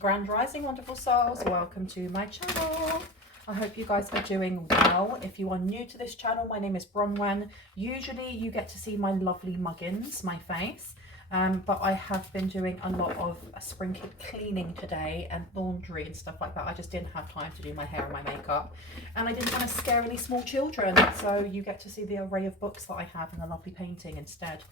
Grand Rising, wonderful souls. Welcome to my channel. I hope you guys are doing well. If you are new to this channel, my name is Bronwen. Usually you get to see my lovely muggins, my face. But I have been doing a lot of spring cleaning today and laundry and stuff like that. I just didn't have time to do my hair and my makeup. And I didn't want to scare any small children. So you get to see the array of books that I have and the lovely painting instead.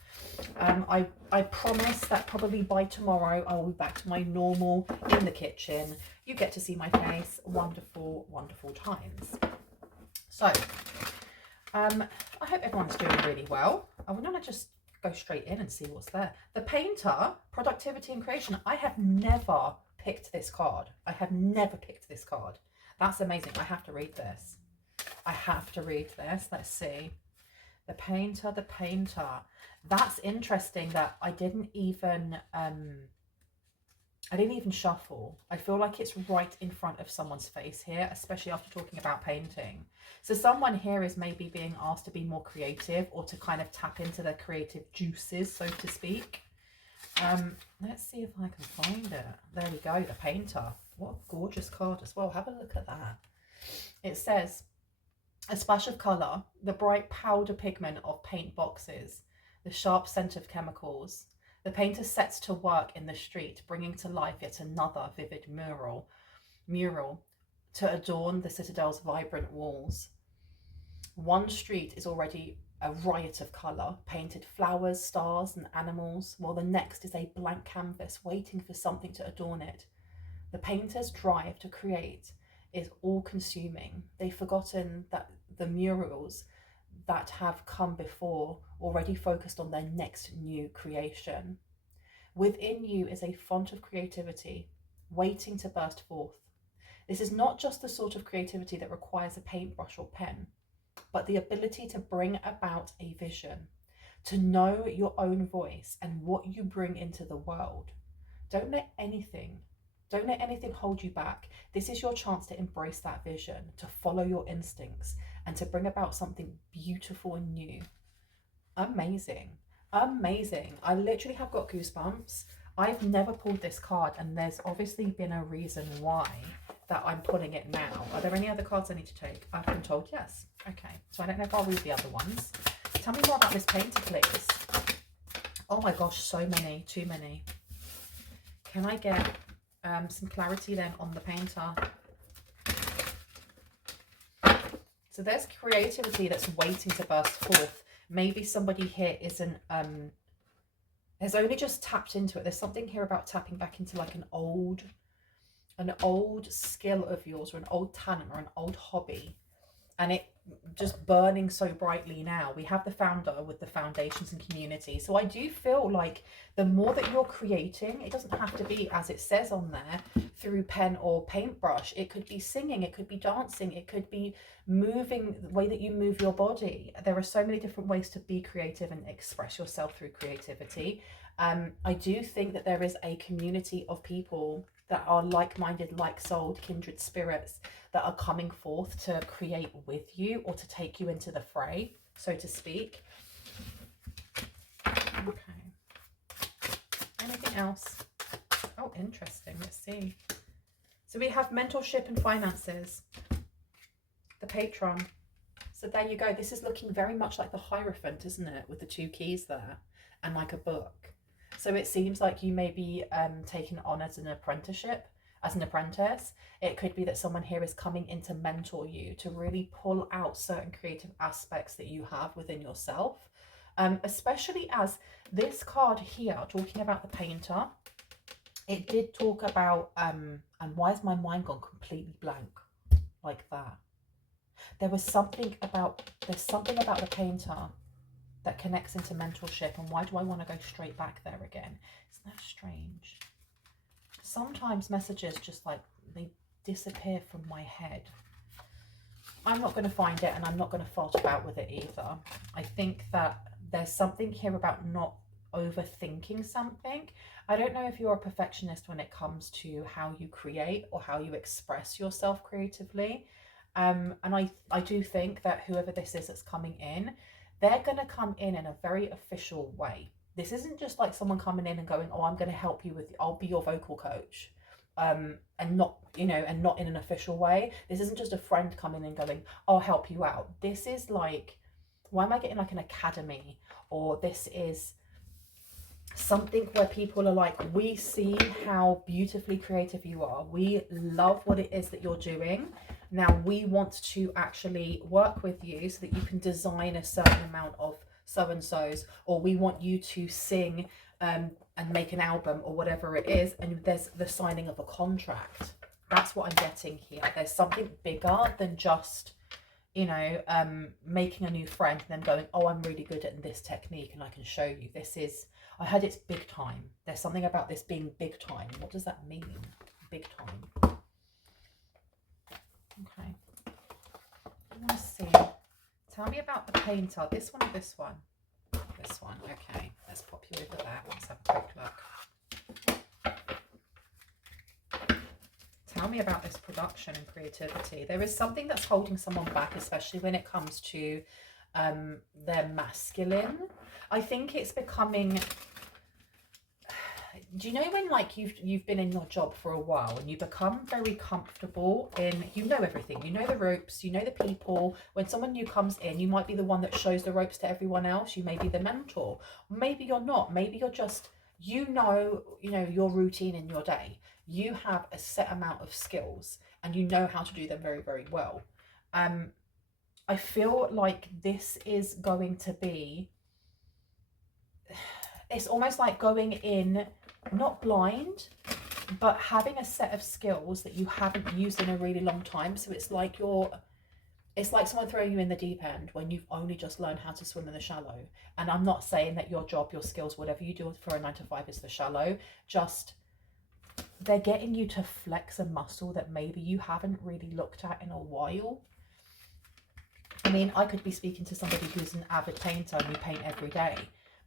I promise that probably by tomorrow I will be back to my normal in the kitchen. You get to see my face. Wonderful, wonderful times. So, I hope everyone's doing really well. I want to just go straight in and see what's there. The Painter, Productivity and Creation. I have never picked this card. I have never picked this card. That's amazing. I have to read this. I have to read this. Let's see. The Painter, the Painter. That's interesting that I didn't even shuffle. I feel like it's right in front of someone's face here, especially after talking about painting. So someone here is maybe being asked to be more creative or to kind of tap into their creative juices, so to speak. Let's see if I can find it. There we go, the Painter. What a gorgeous card as well. Have a look at that. It says, a splash of colour, the bright powder pigment of paint boxes, the sharp scent of chemicals. The painter sets to work in the street, bringing to life yet another vivid mural to adorn the citadel's vibrant walls. One street is already a riot of colour, painted flowers, stars and animals, while the next is a blank canvas waiting for something to adorn it. The painter's drive to create is all-consuming. They've forgotten that the murals that have come before already focused on their next new creation. Within you is a font of creativity waiting to burst forth. This is not just the sort of creativity that requires a paintbrush or pen, but the ability to bring about a vision, to know your own voice and what you bring into the world. Don't let anything hold you back. This is your chance to embrace that vision, to follow your instincts, and to bring about something beautiful and new. Amazing. Amazing. I literally have got goosebumps. I've never pulled this card, and there's obviously been a reason why that I'm pulling it now. Are there any other cards I need to take? I've been told yes. Okay, so I don't know if I'll read the other ones. Tell me more about this painter, please. Oh my gosh, so many, too many. Can I get some clarity then on the Painter? So there's creativity that's waiting to burst forth. Maybe somebody here isn't has only just tapped into it. There's something here about tapping back into like an old skill of yours, or an old talent, or an old hobby, and it just burning so brightly now. We have the Founder with the foundations and community. So I do feel like the more that you're creating, it doesn't have to be, as it says on there, through pen or paintbrush. It could be singing, it could be dancing, it could be moving, the way that you move your body. There are so many different ways to be creative and express yourself through creativity. I do think that there is a community of people that are like-minded, like-souled, kindred spirits that are coming forth to create with you, or to take you into the fray, so to speak. Okay. Anything else? Oh, interesting. Let's see. So we have mentorship and finances. The Patron. So there you go. This is looking very much like the Hierophant, isn't it? With the two keys there and like a book. So it seems like you may be taken on as an apprenticeship, as an apprentice. It could be that someone here is coming in to mentor you, to really pull out certain creative aspects that you have within yourself. Especially as this card here, talking about the Painter, it did talk about, and why has my mind gone completely blank like that? There's something about the Painter that connects into mentorship, and why do I want to go straight back there again? Isn't that strange? Sometimes messages just like, they disappear from my head. I'm not going to find it, and I'm not going to fart about with it either. I think that there's something here about not overthinking something. I don't know if you're a perfectionist when it comes to how you create or how you express yourself creatively. And I do think that whoever this is that's coming in, they're going to come in a very official way. This isn't just like someone coming in and going, oh, I'm going to help you with, I'll be your vocal coach. and not, you know, and not in an official way. This isn't just a friend coming and going, I'll help you out. This is like, why am I getting like an academy? Or this is something where people are like, we see how beautifully creative you are. We love what it is that you're doing. Now we want to actually work with you so that you can design a certain amount of so-and-sos, or we want you to sing and make an album or whatever it is, and there's the signing of a contract. That's what I'm getting here. There's something bigger than just, you know, making a new friend and then going, oh, I'm really good at this technique and I can show you. This is, I heard it's big time. There's something about this being big time. What does that mean? Big time. Okay. I want to see. Tell me about the painter. This one or this one? This one. Okay. Let's pop you over there. Let's have a quick look. Tell me about this production and creativity. There is something that's holding someone back, especially when it comes to their masculine. I think it's becoming, do you know when like you've been in your job for a while and you become very comfortable in, you know everything, you know the ropes, you know the people. When someone new comes in, you might be the one that shows the ropes to everyone else. You may be the mentor. Maybe you're not. Maybe you're just, you know your routine in your day. You have a set amount of skills and you know how to do them very, very well. I feel like this is going to be, it's almost like going in, not blind, but having a set of skills that you haven't used in a really long time. So it's like it's like someone throwing you in the deep end when you've only just learned how to swim in the shallow. And I'm not saying that your job, your skills, whatever you do for a 9 to 5 is the shallow. Just, they're getting you to flex a muscle that maybe you haven't really looked at in a while. I mean, I could be speaking to somebody who's an avid painter and you paint every day,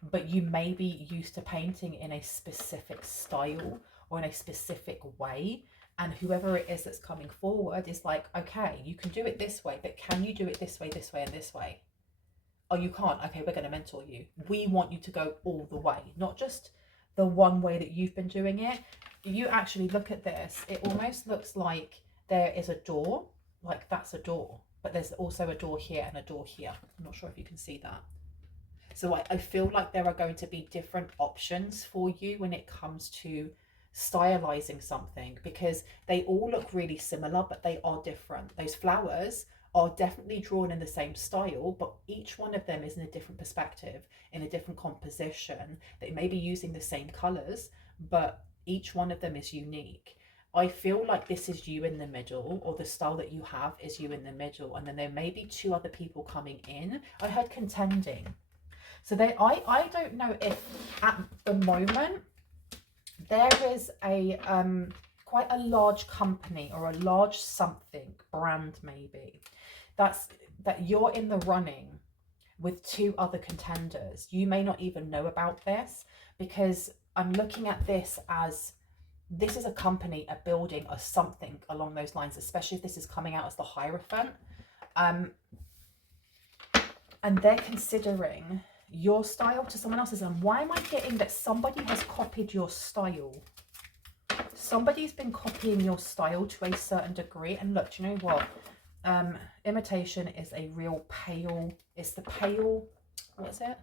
but you may be used to painting in a specific style or in a specific way. And whoever it is that's coming forward is like, okay, you can do it this way, but can you do it this way, and this way? Oh, you can't. Okay, we're going to mentor you. We want you to go all the way, not just the one way that you've been doing it. You actually look at this, it almost looks like there is a door, like that's a door, but there's also a door here and a door here. I'm not sure if you can see that. So I feel like there are going to be different options for you when it comes to stylizing something, because they all look really similar, but they are different. Those flowers are definitely drawn in the same style, but each one of them is in a different perspective, in a different composition. They may be using the same colors, but each one of them is unique. I feel like this is you in the middle, or the style that you have is you in the middle, and then there may be 2 other people coming in. I heard contending. So I don't know if at the moment there is a quite a large company or a large something brand maybe that you're in the running with 2 other contenders. You may not even know about this, because I'm looking at this as, this is a company, a building, or something along those lines, especially if this is coming out as the Hierophant. And they're considering your style to someone else's. And why am I getting that somebody has copied your style? Somebody's been copying your style to a certain degree. And look, do you know what? Imitation is a real pale, it's the pale, what is it?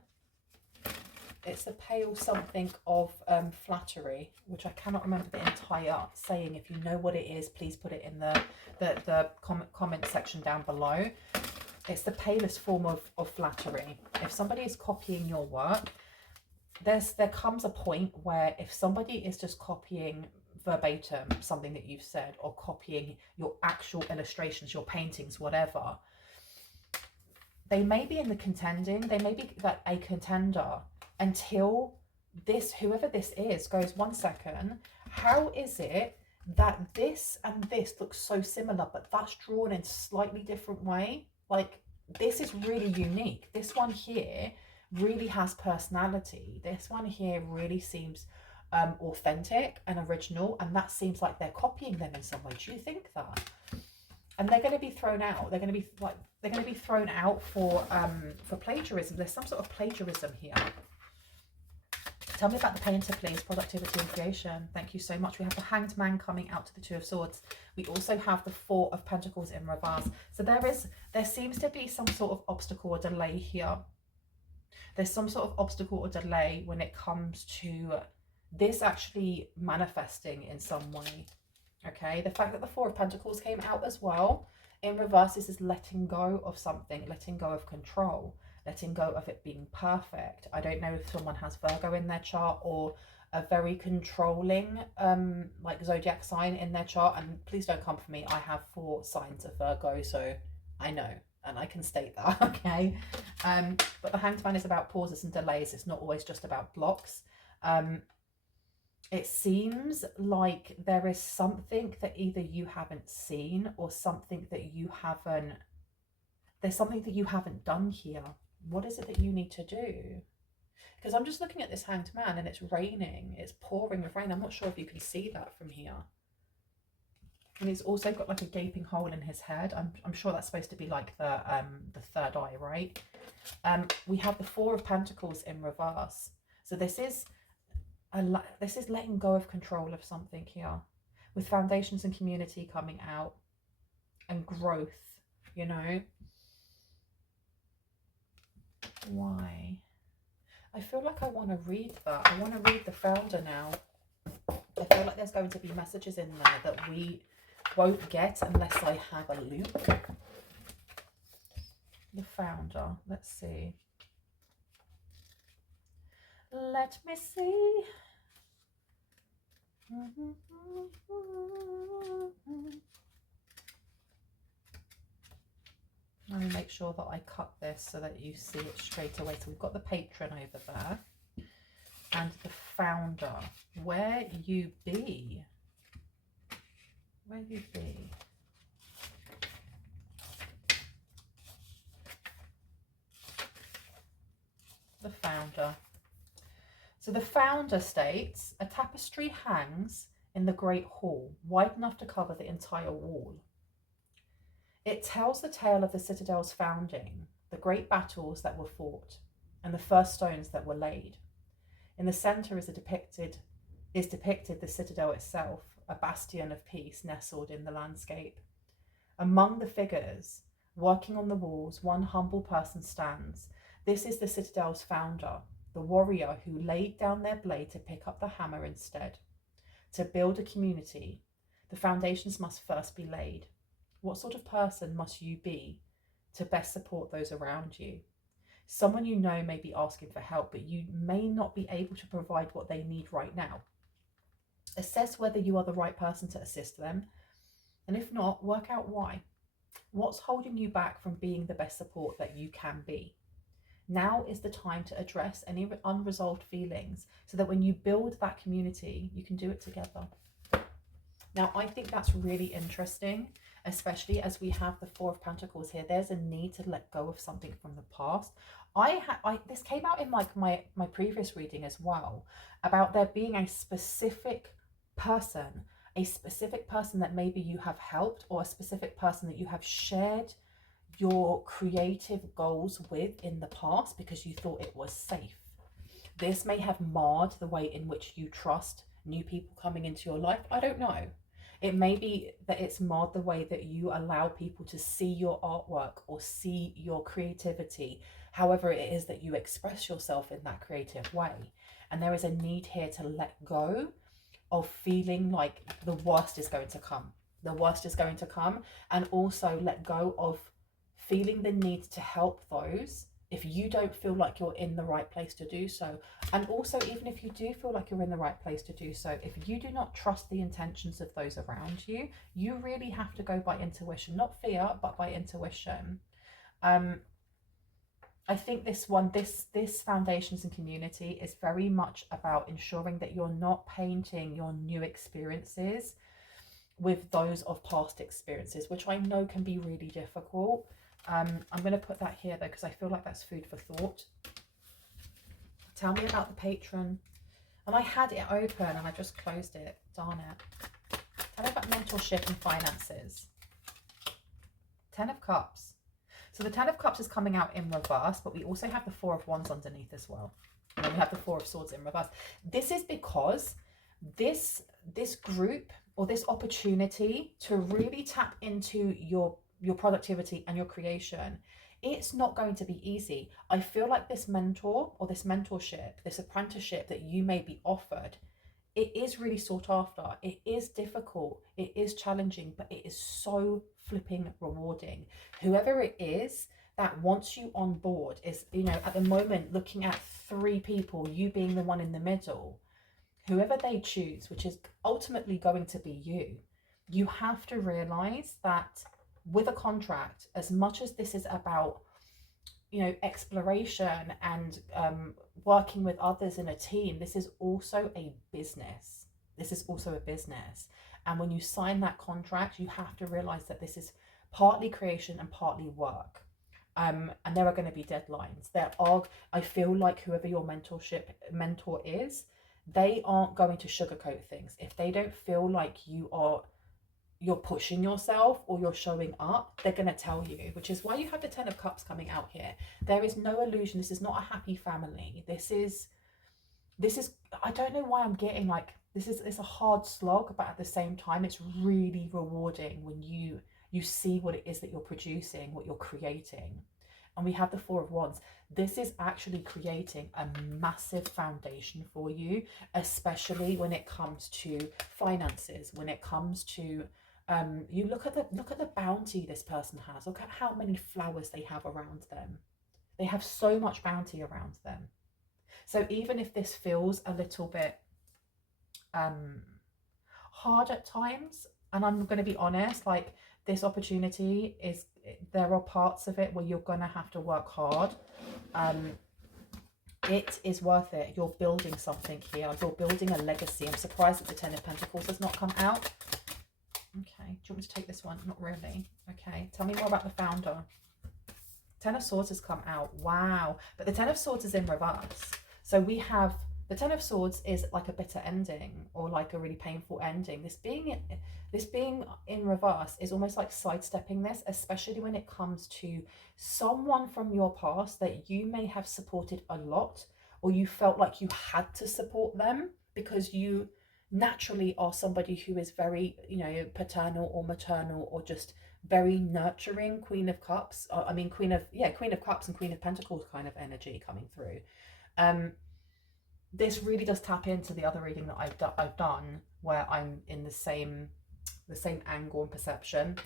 It's the pale something of flattery, which I cannot remember the entire saying. If you know what it is, please put it in the comment section down below. It's the palest form of flattery. If somebody is copying your work, there comes a point where if somebody is just copying verbatim something that you've said, or copying your actual illustrations, your paintings, whatever, they may be in the contending, they may be like a contender, until this, whoever this is, goes, 1 second, how is it that this and this looks so similar, but that's drawn in a slightly different way? Like, this is really unique. This one here really has personality. This one here really seems authentic and original, and that seems like they're copying them in some way. Do you think that? And they're going to be thrown out. They're going to be thrown out for plagiarism. There's some sort of plagiarism here. Tell me about the painter, please. Productivity and creation. Thank you so much. We have the Hanged Man coming out to the Two of Swords. We also have the Four of Pentacles in reverse. So there seems to be some sort of obstacle or delay here. There's some sort of obstacle or delay when it comes to this actually manifesting in some way. Okay, the fact that the Four of Pentacles came out as well in reverse, this is letting go of something, letting go of control, letting go of it being perfect. I don't know if someone has Virgo in their chart or a very controlling like zodiac sign in their chart, and please don't come for me. I have 4 signs of Virgo, so I know and I can state that. Okay, but the Hanged Man is about pauses and delays. It's not always just about blocks. It seems like there is something that either you haven't seen or something that you haven't, there's something that you haven't done here. What is it that you need to do? Because I'm just looking at this Hanged Man and it's raining. It's pouring with rain. I'm not sure if you can see that from here. And he's also got like a gaping hole in his head. I'm sure that's supposed to be like the third eye, right? We have the Four of Pentacles in reverse. So this is letting go of control of something here, with foundations and community coming out and growth, you know. Why? I feel like I want to read that. I want to read the founder now. I feel like there's going to be messages in there that we won't get unless I have a loop. The founder, let's see. Let me see. Let me make sure that I cut this so that you see it straight away. So we've got the patron over there and the founder. Where you be? Where you be? The founder. So the founder states, a tapestry hangs in the great hall, wide enough to cover the entire wall. It tells the tale of the citadel's founding, the great battles that were fought, and the first stones that were laid. In the centre is depicted the citadel itself, a bastion of peace nestled in the landscape. Among the figures working on the walls, one humble person stands. This is the citadel's founder, the warrior who laid down their blade to pick up the hammer instead. To build a community, the foundations must first be laid. What sort of person must you be to best support those around you? Someone you know may be asking for help, but you may not be able to provide what they need right now. Assess whether you are the right person to assist them, and if not, work out why. What's holding you back from being the best support that you can be? Now is the time to address any unresolved feelings so that when you build that community, you can do it together. Now, I think that's really interesting, especially as we have the Four of Pentacles here. There's a need to let go of something from the past. This came out in like my previous reading as well, about there being a specific person that maybe you have helped, or a specific person that you have shared your creative goals with in the past because you thought it was safe. This may have marred the way in which you trust new people coming into your life. I don't know. It may be that it's marred the way that you allow people to see your artwork or see your creativity, however it is that you express yourself in that creative way. And there is a need here to let go of feeling like the worst is going to come. The worst is going to come, and also let go of feeling the need to help those if you don't feel like you're in the right place to do so. And also, even if you do feel like you're in the right place to do so, if you do not trust the intentions of those around you, you really have to go by intuition, not fear, but by intuition. I think this foundations and community is very much about ensuring that you're not painting your new experiences with those of past experiences, which I know can be really difficult. I'm going to put that here though, because I feel like that's food for thought. Tell me about the patron. And I had it open and I just closed it. Darn it. Tell me about mentorship and finances. 10 of Cups. So the 10 of Cups is coming out in reverse, but we also have the 4 of Wands underneath as well. And then we have the Four of Swords in reverse. This is because this group, or this opportunity to really tap into your productivity and your creation, it's not going to be easy. I feel like this mentor, or this mentorship, this apprenticeship that you may be offered, it is really sought after. It is difficult. It is challenging, but it is so flipping rewarding. Whoever it is that wants you on board is, at the moment, looking at 3 people, you being the one in the middle. Whoever they choose, which is ultimately going to be you have to realize that with a contract, as much as this is about, exploration and working with others in a team, this is also a business. This is also a business. And when you sign that contract, you have to realize that this is partly creation and partly work. And there are going to be deadlines. I feel like whoever your mentor is, they aren't going to sugarcoat things. If they don't feel like you're pushing yourself or you're showing up, they're going to tell you, which is why you have the 10 of Cups coming out here. There is no illusion. This is not a happy family. This is, I don't know why I'm getting like, it's a hard slog, but at the same time, it's really rewarding when you see what it is that you're producing, what you're creating. And we have the Four of Wands. This is actually creating a massive foundation for you, especially when it comes to finances, when it comes to you look at the bounty this person has. Look at how many flowers they have around them. They have so much bounty around them. So even if this feels a little bit hard at times, and I'm going to be honest, like, this opportunity is, there are parts of it where you're going to have to work hard. It is worth it. You're building something here. You're building a legacy. I'm surprised that the 10 of Pentacles has not come out. Okay, do you want me to take this one? Not really. Okay, tell me more about the founder. 10 of Swords has come out. Wow. But the 10 of Swords is in reverse. So we have, the 10 of Swords is like a bitter ending, or like a really painful ending. This being in reverse is almost like sidestepping this, especially when it comes to someone from your past that you may have supported a lot, or you felt like you had to support them because you naturally are somebody who is very, paternal or maternal, or just very nurturing. Queen of Cups, Queen of Cups and Queen of Pentacles kind of energy coming through. This really does tap into the other reading that I've done, where I'm in the same angle and perception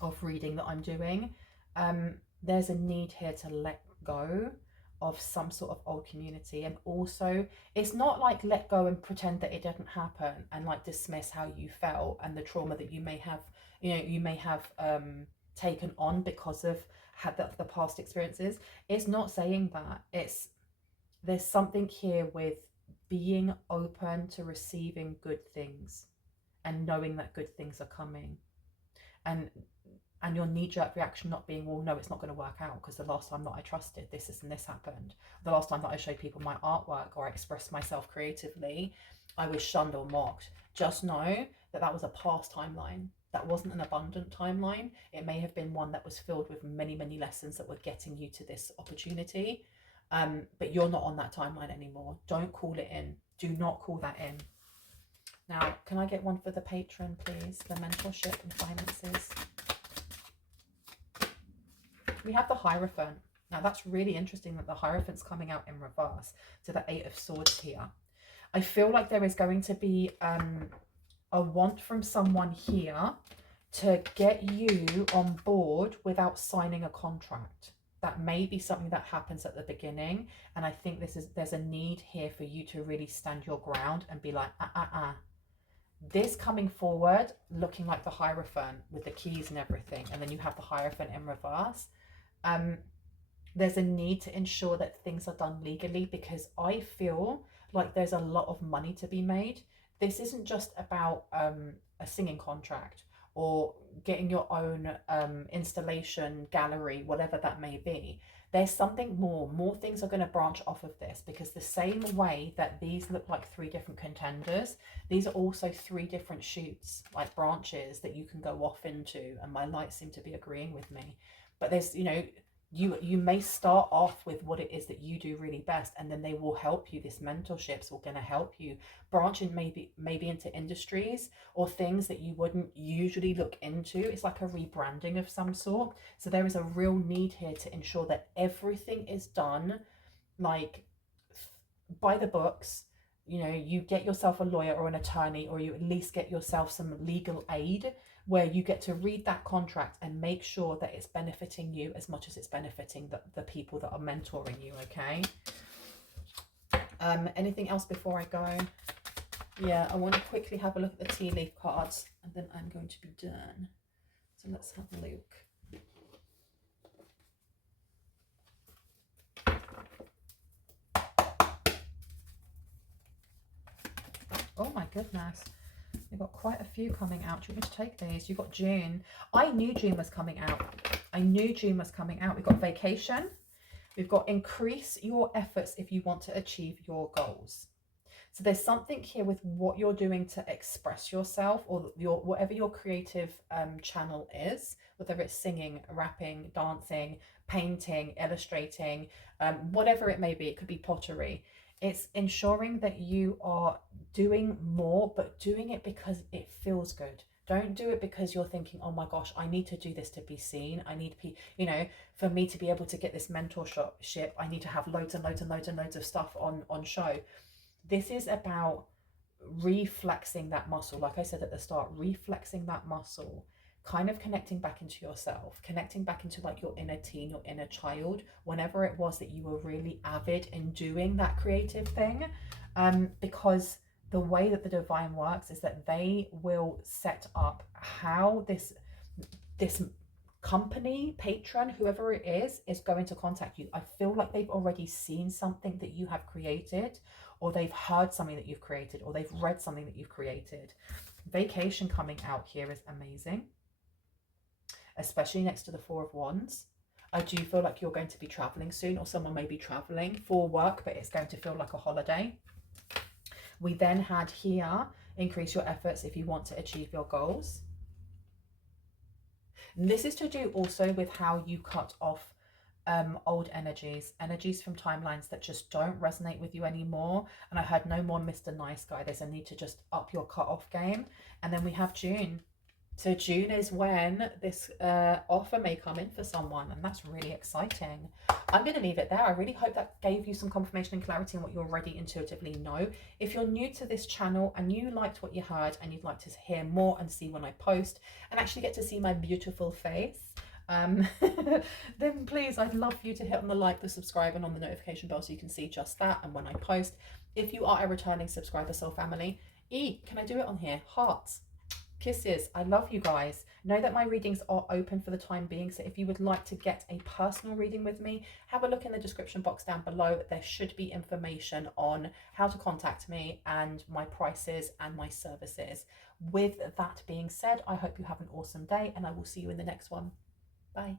of reading that I'm doing. There's a need here to let go of some sort of old community, and also it's not like let go and pretend that it didn't happen and like dismiss how you felt and the trauma that you may have taken on because of the past experiences. It's not saying that. There's something here with being open to receiving good things and knowing that good things are coming, and your knee-jerk reaction not being, well, no, it's not going to work out because the last time that I trusted, this and this happened. The last time that I showed people my artwork or I expressed myself creatively, I was shunned or mocked. Just know that that was a past timeline. That wasn't an abundant timeline. It may have been one that was filled with many, many lessons that were getting you to this opportunity. But you're not on that timeline anymore. Don't call it in. Do not call that in. Now, can I get one for the patron, please? The mentorship and finances. We have the Hierophant. Now, that's really interesting that the Hierophant's coming out in reverse to the 8 of Swords here. I feel like there is going to be a want from someone here to get you on board without signing a contract. That may be something that happens at the beginning, and I think there's a need here for you to really stand your ground and be like, This coming forward, looking like the Hierophant with the keys and everything, and then you have the Hierophant in reverse. There's a need to ensure that things are done legally, because I feel like there's a lot of money to be made. This isn't just about a singing contract or getting your own installation gallery, whatever that may be. There's something more things are going to branch off of this, because the same way that these look like 3 different contenders, these are also 3 different shoots, like branches that you can go off into, and my lights seem to be agreeing with me. But there's, you may start off with what it is that you do really best, and then they will help you. This mentorships are going to help you branch in, maybe into industries or things that you wouldn't usually look into. It's like a rebranding of some sort. So there is a real need here to ensure that everything is done like by the books. You know, you get yourself a lawyer or an attorney, or you at least get yourself some legal aid where you get to read that contract and make sure that it's benefiting you as much as it's benefiting the people that are mentoring you. Okay. Anything else before I go? Yeah, I want to quickly have a look at the tea leaf cards, and then I'm going to be done. So let's have a look. Oh my goodness. We've got quite a few coming out. Do you want me to take these? You've got June. I knew June was coming out. I knew June was coming out. We've got vacation. We've got increase your efforts if you want to achieve your goals. So there's something here with what you're doing to express yourself, or your whatever your creative channel is, whether it's singing, rapping, dancing, painting, illustrating, whatever it may be. It could be pottery. It's ensuring that you are doing more, but doing it because it feels good. Don't do it because you're thinking, oh my gosh, I need to do this to be seen. I need, you know, for me to be able to get this mentorship, I need to have loads and loads and loads and loads of stuff on show. This is about reflexing that muscle. Like I said at the start, reflexing that muscle, kind of connecting back into yourself, connecting back into like your inner teen, your inner child, whenever it was that you were really avid in doing that creative thing. Because the way that the divine works is that they will set up how this company, patron, whoever it is going to contact you. I feel like they've already seen something that you have created, or they've heard something that you've created, or they've read something that you've created. Vacation coming out here is amazing, especially next to the Four of Wands. I do feel like you're going to be traveling soon, or someone may be traveling for work, but it's going to feel like a holiday. We then had here, increase your efforts if you want to achieve your goals. And this is to do also with how you cut off old energies from timelines that just don't resonate with you anymore. And I heard no more Mr. Nice Guy. There's a need to just up your cut-off game. And then we have June. So June is when this offer may come in for someone, and that's really exciting. I'm going to leave it there. I really hope that gave you some confirmation and clarity on what you already intuitively know. If you're new to this channel and you liked what you heard and you'd like to hear more and see when I post and actually get to see my beautiful face, then please, I'd love for you to hit on the like, the subscribe, and on the notification bell so you can see just that and when I post. If you are a returning subscriber, soul family, can I do it on here? Hearts. Kisses. I love you guys. Know that my readings are open for the time being, so if you would like to get a personal reading with me, have a look in the description box down below. There should be information on how to contact me and my prices and my services. With that being said, I hope you have an awesome day, and I will see you in the next one. Bye.